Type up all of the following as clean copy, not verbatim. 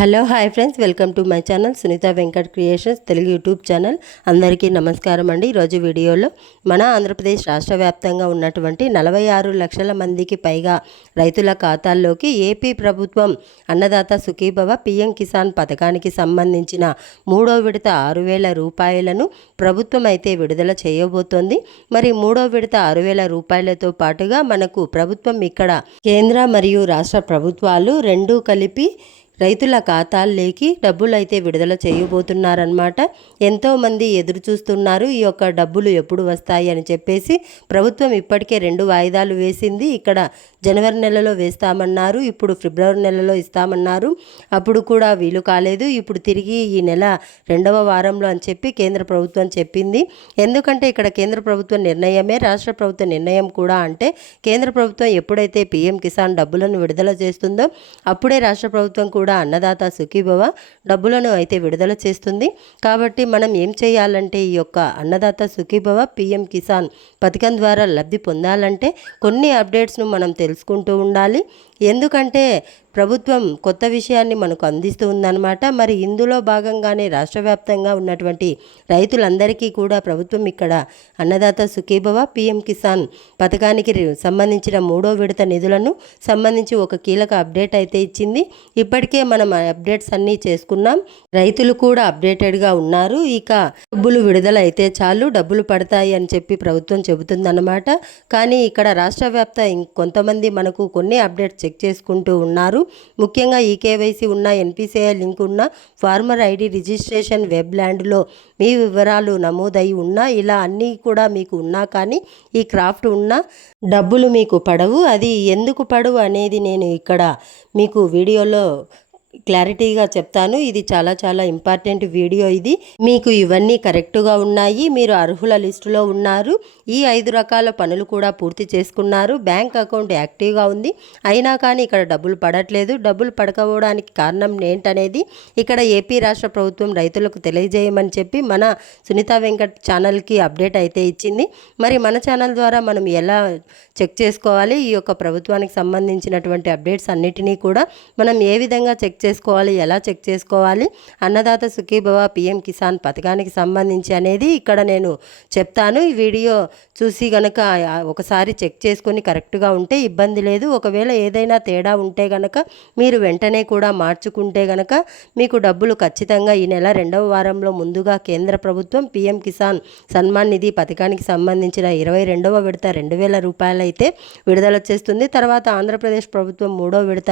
Hello hi friends, welcome to my channel Sunitha Venkat creations Telugu YouTube channel. అందరికీ నమస్కారం అండి. ఈరోజు వీడియోలో మన ఆంధ్రప్రదేశ్ రాష్ట్ర వ్యాప్తంగా ఉన్నటువంటి 46 లక్షల మందికి పైగా రైతుల ఖాతాల్లోకి ఏపీ ప్రభుత్వం అన్నదాత సుఖీభవ పిఎం కిసాన్ పథకానికి సంబంధించిన 3వ విడత 6,000 రూపాయలను ప్రభుత్వం అయితే విడుదల చేయబోతోంది. మరి 3వ విడత 6,000 రూపాయలతో పాటుగా మనకు ప్రభుత్వం ఇక్కడ కేంద్ర మరియు రాష్ట్ర ప్రభుత్వాలు రెండూ కలిపి రైతుల ఖాతాల్లోకి డబ్బులు అయితే విడుదల చేయబోతున్నారన్నమాట. ఎంతోమంది ఎదురు చూస్తున్నారు ఈ యొక్క డబ్బులు ఎప్పుడు వస్తాయి అని చెప్పేసి. ప్రభుత్వం ఇప్పటికే 2 వాయిదాలు వేసింది. ఇక్కడ జనవరి నెలలో వేస్తామన్నారు, ఇప్పుడు ఫిబ్రవరి నెలలో ఇస్తామన్నారు. అప్పుడు కూడా వీలు కాలేదు. ఇప్పుడు తిరిగి ఈ నెల 2వ వారంలో అని చెప్పి కేంద్ర ప్రభుత్వం చెప్పింది. ఎందుకంటే ఇక్కడ కేంద్ర ప్రభుత్వ నిర్ణయమే రాష్ట్ర ప్రభుత్వ నిర్ణయం కూడా. అంటే కేంద్ర ప్రభుత్వం ఎప్పుడైతే పిఎం కిసాన్ డబ్బులను విడుదల చేస్తుందో అప్పుడే రాష్ట్ర ప్రభుత్వం కూడా అన్నదాత సుఖీభవ డబ్బులను అయితే విడుదల చేస్తుంది. కాబట్టి మనం ఏం చేయాలంటే ఈ యొక్క అన్నదాత సుఖీభవ పిఎం కిసాన్ పథకం ద్వారా లబ్ధి పొందాలంటే కొన్ని అప్డేట్స్ను మనం తెలుసుకుంటూ ఉండాలి. ఎందుకంటే ప్రభుత్వం కొత్త విషయాన్ని మనకు అందిస్తూ ఉందన్నమాట. మరి ఇందులో భాగంగానే రాష్ట్ర వ్యాప్తంగా ఉన్నటువంటి రైతులందరికీ కూడా ప్రభుత్వం ఇక్కడ అన్నదాత సుఖీభవ పిఎం కిసాన్ పథకానికి సంబంధించిన 3వ విడత నిధులను సంబంధించి ఒక కీలక అప్డేట్ అయితే ఇచ్చింది. ఇప్పటికే మనం అప్డేట్స్ అన్నీ చేసుకున్నాం. రైతులు కూడా అప్డేటెడ్గా ఉన్నారు. ఇక డబ్బులు విడుదల అయితే చాలు, డబ్బులు పడతాయి అని చెప్పి ప్రభుత్వం చెబుతుందన్నమాట. కానీ ఇక్కడ రాష్ట్ర వ్యాప్త కొంతమంది మనకు కొన్ని అప్డేట్స్ చెక్ చేసుకుంటూ ఉన్నారు. ముఖ్యంగా ఈకేవైసీ ఉన్న, ఎన్పిసిఐ లింక్ ఉన్న, ఫార్మర్ ఐడి రిజిస్ట్రేషన్ వెబ్ ల్యాండ్లో మీ వివరాలు నమోదై ఉన్నా, ఇలా అన్నీ కూడా మీకు ఉన్నా కానీ ఈ క్రాఫ్ట్ ఉన్న డబ్బులు మీకు పడవు. అది ఎందుకు పడవు అనేది నేను ఇక్కడ మీకు వీడియోలో క్లారిటీగా చెప్తాను. ఇది చాలా చాలా ఇంపార్టెంట్ వీడియో. ఇది మీకు ఇవన్నీ కరెక్ట్గా ఉన్నాయి, మీరు అర్హుల లిస్టులో ఉన్నారు, ఈ 5 రకాల పనులు కూడా పూర్తి చేసుకున్నారు, బ్యాంక్ అకౌంట్ యాక్టివ్గా ఉంది, అయినా కానీ ఇక్కడ డబ్బులు పడట్లేదు. డబ్బులు పడకపోవడానికి కారణం ఏంటనేది ఇక్కడ ఏపీ రాష్ట్ర ప్రభుత్వం రైతులకు తెలియజేయమని చెప్పి మన సునీత వెంకట్ ఛానల్కి అప్డేట్ అయితే ఇచ్చింది. మరి మన ఛానల్ ద్వారా మనం ఎలా చెక్ చేసుకోవాలి, ఈ యొక్క ప్రభుత్వానికి సంబంధించినటువంటి అప్డేట్స్ అన్నిటినీ కూడా మనం ఏ విధంగా చెక్ చేసుకోవాలి, ఎలా చెక్ చేసుకోవాలి, అన్నదాత సుఖీభవ పిఎం కిసాన్ పథకానికి సంబంధించి అనేది ఇక్కడ నేను చెప్తాను. ఈ వీడియో చూసి గనక ఒకసారి చెక్ చేసుకొని కరెక్ట్గా ఉంటే ఇబ్బంది లేదు. ఒకవేళ ఏదైనా తేడా ఉంటే గనక మీరు వెంటనే కూడా మార్చుకుంటే గనక మీకు డబ్బులు ఖచ్చితంగా ఈ నెల 2వ వారంలో ముందుగా కేంద్ర ప్రభుత్వం పిఎం కిసాన్ సన్మాన్ నిధి పథకానికి సంబంధించిన 22వ విడత 2,000 రూపాయలు అయితే విడుదల చేస్తుంది. తర్వాత ఆంధ్రప్రదేశ్ ప్రభుత్వం 3వ విడత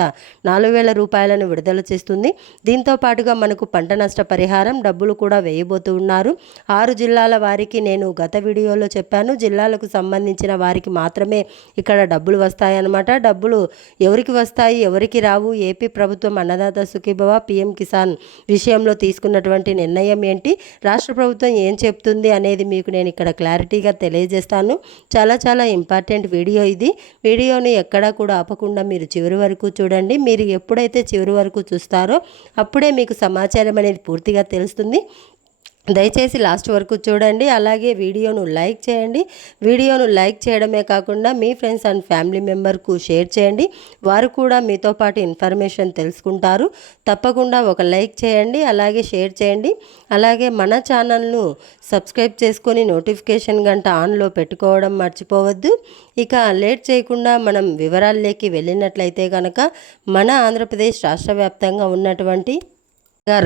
4,000 రూపాయలను విడుదల చేస్తుంది. దీంతో పాటుగా మనకు పంట నష్ట పరిహారం డబ్బులు కూడా వేయబోతూ ఉన్నారు. 6 జిల్లాల వారికి నేను గత వీడియోలో చెప్పాను, జిల్లాలకు సంబంధించిన వారికి మాత్రమే ఇక్కడ డబ్బులు వస్తాయన్నమాట. డబ్బులు ఎవరికి వస్తాయి, ఎవరికి రావు, ఏపీ ప్రభుత్వం అన్నదాత సుఖీభవ పిఎం కిసాన్ విషయంలో తీసుకున్నటువంటి నిర్ణయం ఏంటి, రాష్ట్ర ప్రభుత్వం ఏం చెప్తుంది అనేది మీకు నేను ఇక్కడ క్లారిటీగా తెలియజేస్తాను. చాలా చాలా ఇంపార్టెంట్ వీడియో ఇది. వీడియోని ఎక్కడా కూడా ఆపకుండా మీరు చివరి వరకు చూడండి. మీరు ఎప్పుడైతే చివరి వరకు చూస్తారో అప్పుడే మీకు సమాచారం అనేది పూర్తిగా తెలుస్తుంది. దయచేసి లాస్ట్ వరకు చూడండి. అలాగే వీడియోను లైక్ చేయండి. వీడియోను లైక్ చేయడమే కాకుండా మీ ఫ్రెండ్స్ అండ్ ఫ్యామిలీ మెంబర్కు షేర్ చేయండి. వారు కూడా మీతో పాటు ఇన్ఫర్మేషన్ తెలుసుకుంటారు. తప్పకుండా ఒక లైక్ చేయండి, అలాగే షేర్ చేయండి. అలాగే మన ఛానల్ను సబ్స్క్రైబ్ చేసుకొని నోటిఫికేషన్ గంట ఆన్లో పెట్టుకోవడం మర్చిపోవద్దు. ఇక లేట్ చేయకుండా మనం వివరాల్లోకి వెళ్ళినట్లయితే కనుక మన ఆంధ్రప్రదేశ్ రాష్ట్ర వ్యాప్తంగా ఉన్నటువంటి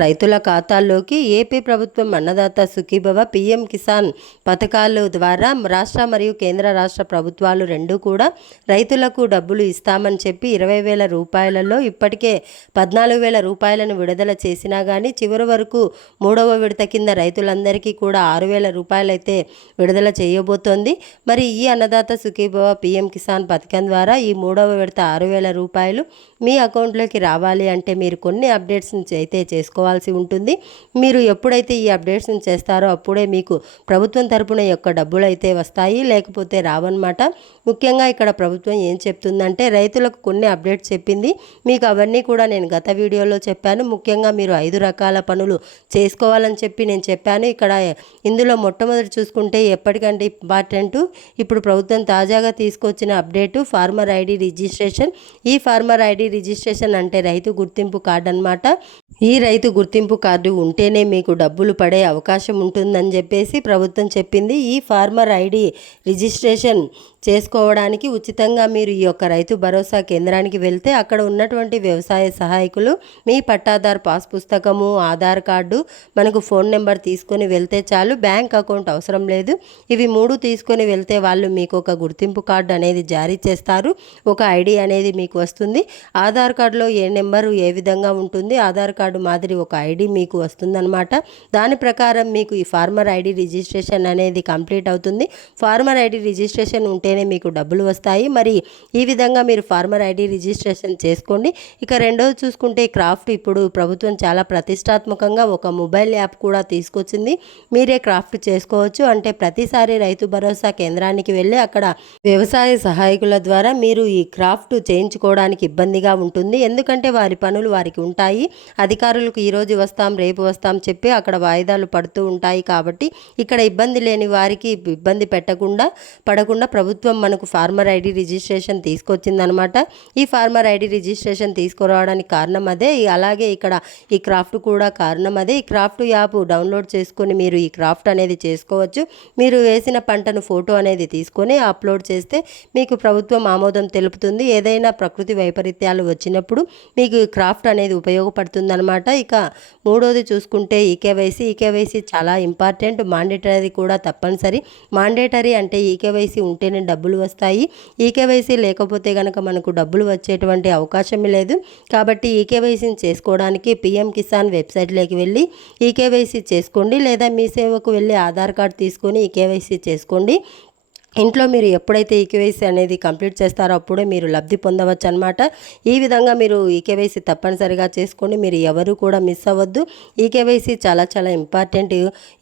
రైతుల ఖాతాల్లోకి ఏపీ ప్రభుత్వం అన్నదాత సుఖీభవ పిఎం కిసాన్ పథకాల ద్వారా రాష్ట్ర మరియు కేంద్ర రాష్ట్ర ప్రభుత్వాలు రెండూ కూడా రైతులకు డబ్బులు ఇస్తామని చెప్పి 20,000 రూపాయలలో ఇప్పటికే 14,000 రూపాయలను విడుదల చేసినా కానీ చివరి వరకు 3వ విడత కింద రైతులందరికీ కూడా 6,000 రూపాయలు అయితే విడుదల చేయబోతోంది. మరి ఈ అన్నదాత సుఖీభవ పిఎం కిసాన్ పథకం ద్వారా ఈ 3వ విడత 6,000 రూపాయలు మీ అకౌంట్లోకి రావాలి అంటే మీరు కొన్ని అప్డేట్స్ని అయితే చేసుకోవాల్సి ఉంటుంది. మీరు ఎప్పుడైతే ఈ అప్డేట్స్ని చేస్తారో అప్పుడే మీకు ప్రభుత్వం తరపున యొక్క డబ్బులు అయితే వస్తాయి, లేకపోతే రావన్నమాట. ముఖ్యంగా ఇక్కడ ప్రభుత్వం ఏం చెప్తుందంటే రైతులకు కొన్ని అప్డేట్స్ చెప్పింది. మీకు అవన్నీ కూడా నేను గత వీడియోలో చెప్పాను. ముఖ్యంగా మీరు 5 రకాల పనులు చేసుకోవాలని చెప్పి నేను చెప్పాను. ఇక్కడ ఇందులో మొట్టమొదటి చూసుకుంటే ఎప్పటికంటే ఇంపార్టెంట్ ఇప్పుడు ప్రభుత్వం తాజాగా తీసుకొచ్చిన అప్డేటు ఫార్మర్ ఐడి రిజిస్ట్రేషన్. ఈ ఫార్మర్ ఐడి రిజిస్ట్రేషన్ అంటే రైతు గుర్తింపు కార్డు అన్నమాట. ఈ రైతు గుర్తింపు కార్డు ఉంటేనే మీకు డబ్బులు పడే అవకాశం ఉంటుందని చెప్పేసి ప్రభుత్వం చెప్పింది. ఈ ఫార్మర్ ఐడి రిజిస్ట్రేషన్ చేసుకోవడానికి ఉచితంగా మీరు ఈ యొక్క రైతు భరోసా కేంద్రానికి వెళ్తే అక్కడ ఉన్నటువంటి వ్యవసాయ సహాయకులు మీ పట్టాదార్ పాస్ పుస్తకము, ఆధార్ కార్డు, మనకు ఫోన్ నెంబర్ తీసుకొని వెళ్తే చాలు. బ్యాంక్ అకౌంట్ అవసరం లేదు. ఇవి 3 తీసుకొని వెళ్తే వాళ్ళు మీకు ఒక గుర్తింపు కార్డు అనేది జారీ చేస్తారు. ఒక ఐడి అనేది మీకు వస్తుంది. ఆధార్ కార్డులో ఏ నెంబరు ఏ విధంగా ఉంటుంది, ఆధార్ కార్డు మాదిరి ఒక ఐడి మీకు వస్తుందన్నమాట. దాని ప్రకారం మీకు ఈ ఫార్మర్ ఐడి రిజిస్ట్రేషన్ అనేది కంప్లీట్ అవుతుంది. ఫార్మర్ ఐడి రిజిస్ట్రేషన్ ఉంటేనే మీకు డబ్బులు వస్తాయి. మరి ఈ విధంగా మీరు ఫార్మర్ ఐడి రిజిస్ట్రేషన్ చేసుకోండి. ఇక రెండోది చూసుకుంటే క్రాఫ్ట్ ఇప్పుడు ప్రభుత్వం చాలా ప్రతిష్టాత్మకంగా ఒక మొబైల్ యాప్ కూడా తీసుకొచ్చింది. మీరే క్రాఫ్ట్ చేసుకోవచ్చు. అంటే ప్రతిసారి రైతు భరోసా కేంద్రానికి వెళ్ళి అక్కడ వ్యవసాయ సహాయకుల ద్వారా మీరు ఈ క్రాఫ్ట్ చేయించుకోవడానికి ఇబ్బందిగా ఉంటుంది. ఎందుకంటే వారి పనులు వారికి ఉంటాయి. అధికారులకు ఈరోజు వస్తాం రేపు వస్తాం చెప్పి అక్కడ వాయిదాలు పడుతూ ఉంటాయి. కాబట్టి ఇక్కడ ఇబ్బంది లేని వారికి ఇబ్బంది పడకుండా ప్రభుత్వం మనకు ఫార్మర్ ఐడి రిజిస్ట్రేషన్ తీసుకొచ్చిందనమాట. ఈ ఫార్మర్ ఐడి రిజిస్ట్రేషన్ తీసుకురావడానికి కారణం అదే. అలాగే ఇక్కడ ఈ క్రాఫ్ట్ కూడా కారణం అదే. ఈ క్రాఫ్ట్ యాప్ డౌన్లోడ్ చేసుకొని మీరు ఈ క్రాఫ్ట్ అనేది చేసుకోవచ్చు. మీరు వేసిన పంటను ఫోటో అనేది తీసుకొని అప్లోడ్ చేస్తే మీకు ప్రభుత్వం ఆమోదం తెలుపుతుంది. ఏదైనా ప్రకృతి వైపరీత్యాలు వచ్చినప్పుడు మీకు ఈ క్రాఫ్ట్ అనేది ఉపయోగపడుతుందన్నమాట. ఇక మూడోది చూసుకుంటే ఈకేవైసీ చాలా ఇంపార్టెంట్. మాండేటరీ కూడా తప్పనిసరి. మాండేటరీ అంటే ఈకేవైసీ ఉంటేనే డబ్బులు వస్తాయి. ఈకేవైసీ లేకపోతే కనుక మనకు డబ్బులు వచ్చేటువంటి అవకాశం లేదు. కాబట్టి ఈకేవైసీని చేసుకోవడానికి పిఎం కిసాన్ వెబ్సైట్లోకి వెళ్ళి ఈకేవైసీ చేసుకోండి. లేదా మీ సేవకు వెళ్ళి ఆధార్ కార్డు తీసుకొని ఈకేవైసీ చేసుకోండి. ఇంట్లో మీరు ఎప్పుడైతే ఈకేవైసీ అనేది కంప్లీట్ చేస్తారో అప్పుడే మీరు లబ్ధి పొందవచ్చు అనమాట. ఈ విధంగా మీరు ఈకేవైసీ తప్పనిసరిగా చేసుకోండి. మీరు ఎవరు కూడా మిస్ అవ్వద్దు. ఈకేవైసీ చాలా ఇంపార్టెంట్.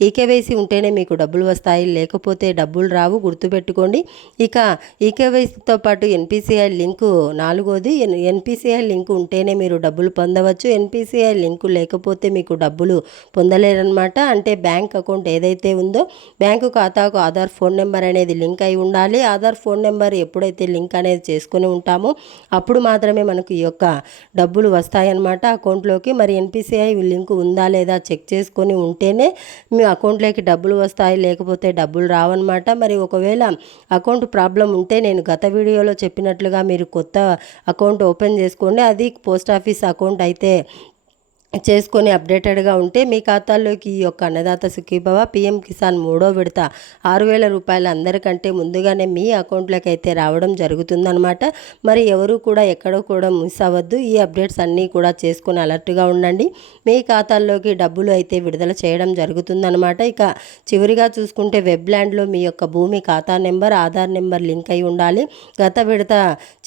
ఈకేవైసీ ఉంటేనే మీకు డబ్బులు వస్తాయి, లేకపోతే డబ్బులు రావు, గుర్తుపెట్టుకోండి. ఇక ఈకేవైసీతో పాటు ఎన్పిసిఐ లింకు నాలుగోది. ఎన్పిసిఐ లింకు ఉంటేనే మీరు డబ్బులు పొందవచ్చు. ఎన్పిసిఐ లింకు లేకపోతే మీకు డబ్బులు పొందలేరనమాట. అంటే బ్యాంక్ అకౌంట్ ఏదైతే ఉందో బ్యాంకు ఖాతాకు ఆధార్ ఫోన్ నెంబర్ అనేది లింక్ అయి ఉండాలి. ఆధార్ ఫోన్ నెంబర్ ఎప్పుడైతే లింక్ అనేది చేసుకుని ఉంటామో అప్పుడు మాత్రమే మనకు ఈ యొక్క డబ్బులు వస్తాయన్నమాట అకౌంట్లోకి. మరి ఎన్పిసిఐ లింక్ ఉందా లేదా చెక్ చేసుకొని ఉంటేనే మీ అకౌంట్లోకి డబ్బులు వస్తాయి, లేకపోతే డబ్బులు రావన్నమాట. మరి ఒకవేళ అకౌంట్ ప్రాబ్లం ఉంటే నేను గత వీడియోలో చెప్పినట్లుగా మీరు కొత్త అకౌంట్ ఓపెన్ చేసుకోండి. అది పోస్ట్ ఆఫీస్ అకౌంట్ అయితే చేసుకొని అప్డేటెడ్గా ఉంటే మీ ఖాతాల్లోకి ఈ యొక్క అన్నదాత సుఖీభవ పిఎం కిసాన్ 3వ విడత 6,000 రూపాయలు అందరికంటే ముందుగానే మీ అకౌంట్లోకి అయితే రావడం జరుగుతుందన్నమాట. మరి ఎవరు కూడా ఎక్కడో కూడా మిస్ అవ్వద్దు. ఈ అప్డేట్స్ అన్నీ కూడా చేసుకొని అలర్ట్గా ఉండండి. మీ ఖాతాల్లోకి డబ్బులు అయితే విడుదల చేయడం జరుగుతుందన్నమాట. ఇక చివరిగా చూసుకుంటే వెబ్లాండ్లో మీ యొక్క భూమి ఖాతా నెంబర్, ఆధార్ నెంబర్ లింక్ అయి ఉండాలి. గత విడత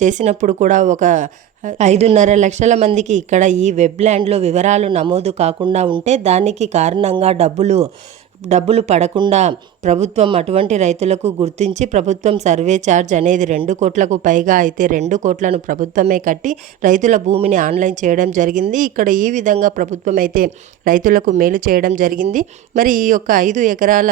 చేసినప్పుడు కూడా ఒక 5.5 లక్షల మందికి ఇక్కడ ఈ వెబ్లాండ్లో వివరాలు నమోదు కాకుండా ఉంటే దానికి కారణంగా డబ్బులు పడకుండా ప్రభుత్వం అటువంటి రైతులకు గుర్తించి ప్రభుత్వం సర్వే ఛార్జ్ అనేది 2 కోట్లకు పైగా అయితే 2 కోట్లను ప్రభుత్వమే కట్టి రైతుల భూమిని ఆన్లైన్ చేయడం జరిగింది. ఇక్కడ ఈ విధంగా ప్రభుత్వం అయితే రైతులకు మేలు చేయడం జరిగింది. మరి ఈ యొక్క 5 ఎకరాల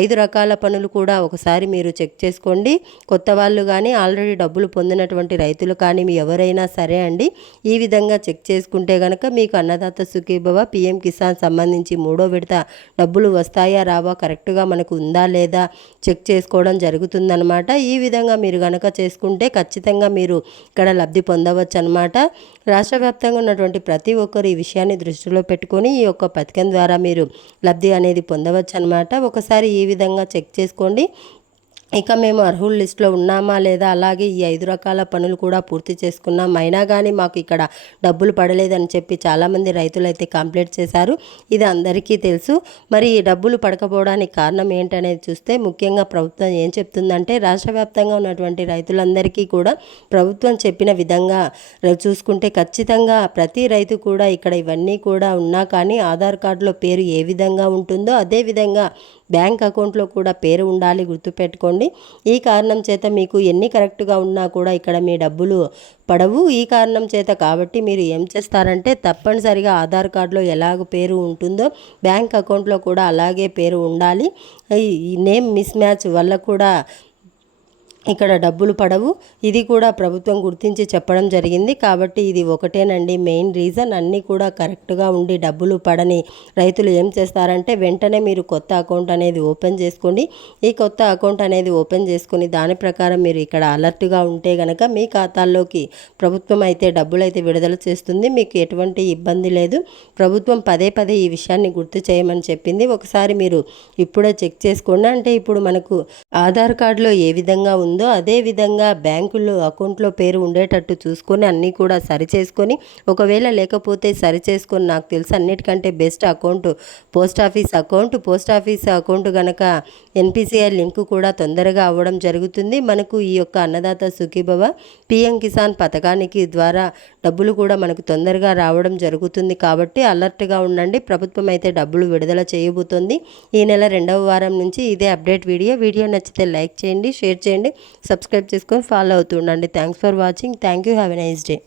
5 రకాల పనులు కూడా ఒకసారి మీరు చెక్ చేసుకోండి. కొత్త వాళ్ళు కానీ ఆల్రెడీ డబ్బులు పొందినటువంటి రైతులు కానీ మీ ఎవరైనా సరే అండి, ఈ విధంగా చెక్ చేసుకుంటే కనుక మీకు అన్నదాత సుఖీభవ పిఎం కిసాన్ సంబంధించి 3వ విడత డబ్బులు వస్తాయా రావా, కరెక్ట్గా మనకు ఉందా లేదా చెక్ చేసుకోవడం జరుగుతుందన్నమాట. ఈ విధంగా మీరు కనుక చేసుకుంటే ఖచ్చితంగా మీరు ఇక్కడ లబ్ధి పొందవచ్చు అనమాట. రాష్ట్ర వ్యాప్తంగా ఉన్నటువంటి ప్రతి ఒక్కరు ఈ విషయాన్ని దృష్టిలో పెట్టుకొని ఈ యొక్క పథకం ద్వారా మీరు లబ్ధి అనేది పొందవచ్చు అనమాట. ఒకసారి ఈ విధంగా చెక్ చేసుకోండి. ఇక మేము అర్హుల లిస్టులో ఉన్నామా లేదా, అలాగే ఈ 5 రకాల పనులు కూడా పూర్తి చేసుకున్నాం, అయినా కానీ మాకు ఇక్కడ డబ్బులు పడలేదని చెప్పి చాలామంది రైతులు అయితే కంప్లైంట్ చేశారు. ఇది అందరికీ తెలుసు. మరి ఈ డబ్బులు పడకపోవడానికి కారణం ఏంటనేది చూస్తే ముఖ్యంగా ప్రభుత్వం ఏం చెప్తుందంటే రాష్ట్ర వ్యాప్తంగా ఉన్నటువంటి రైతులందరికీ కూడా ప్రభుత్వం చెప్పిన విధంగా చూసుకుంటే ఖచ్చితంగా ప్రతి రైతు కూడా ఇక్కడ ఇవన్నీ కూడా ఉన్నా కానీ ఆధార్ కార్డులో పేరు ఏ విధంగా ఉంటుందో అదే విధంగా బ్యాంక్ అకౌంట్లో కూడా పేరు ఉండాలి, గుర్తుపెట్టుకోండి. ఈ కారణం చేత మీకు ఎన్ని కరెక్ట్గా ఉన్నా కూడా ఇక్కడ మీ డబ్బులు పడవు. ఈ కారణం చేత కాబట్టి మీరు ఏం చేస్తారంటే తప్పనిసరిగా ఆధార్ కార్డులో ఎలాగ పేరు ఉంటుందో బ్యాంక్ అకౌంట్లో కూడా అలాగే పేరు ఉండాలి. ఈ నేమ్ మిస్ మ్యాచ్ వల్ల కూడా ఇక్కడ డబ్బులు పడవు. ఇది కూడా ప్రభుత్వం గుర్తించి చెప్పడం జరిగింది. కాబట్టి ఇది ఒకటేనండి మెయిన్ రీజన్. అన్నీ కూడా కరెక్ట్గా ఉండి డబ్బులు పడని రైతులు ఏం చేస్తారంటే వెంటనే మీరు కొత్త అకౌంట్ అనేది ఓపెన్ చేసుకోండి. ఈ కొత్త అకౌంట్ అనేది ఓపెన్ చేసుకుని దాని ప్రకారం మీరు ఇక్కడ అలర్ట్గా ఉంటే కనుక మీ ఖాతాల్లోకి ప్రభుత్వం అయితే డబ్బులు అయితే విడుదల చేస్తుంది. మీకు ఎటువంటి ఇబ్బంది లేదు. ప్రభుత్వం పదే పదే ఈ విషయాన్ని గుర్తు చేయమని చెప్పింది. ఒకసారి మీరు ఇప్పుడే చెక్ చేసుకోండి. అంటే ఇప్పుడు మనకు ఆధార్ కార్డులో ఏ విధంగా ఉందో అదే విధంగా బ్యాంకులో అకౌంట్లో పేరు ఉండేటట్టు చూసుకొని అన్నీ కూడా సరి చేసుకొని, ఒకవేళ లేకపోతే సరి చేసుకొని, నాకు తెలుసు అన్నిటికంటే best account post office account కనుక ఎన్పిసిఐ లింక్ కూడా తొందరగా అవ్వడం జరుగుతుంది. మనకు ఈ యొక్క అన్నదాత సుఖీభవ పిఎం కిసాన్ పథకానికి ద్వారా డబ్బులు కూడా మనకు తొందరగా రావడం జరుగుతుంది. కాబట్టి అలర్ట్గా ఉండండి. ప్రభుత్వం అయితే డబ్బులు విడుదల చేయబోతోంది ఈ నెల 2వ వారం నుంచి. ఇదే అప్డేట్ వీడియో నచ్చితే లైక్ చేయండి, షేర్ చేయండి, సబ్స్క్రైబ్ చేసుకొని ఫాలో అవుతూ ఉండండి. Thanks for watching. Thank you. Have a nice day.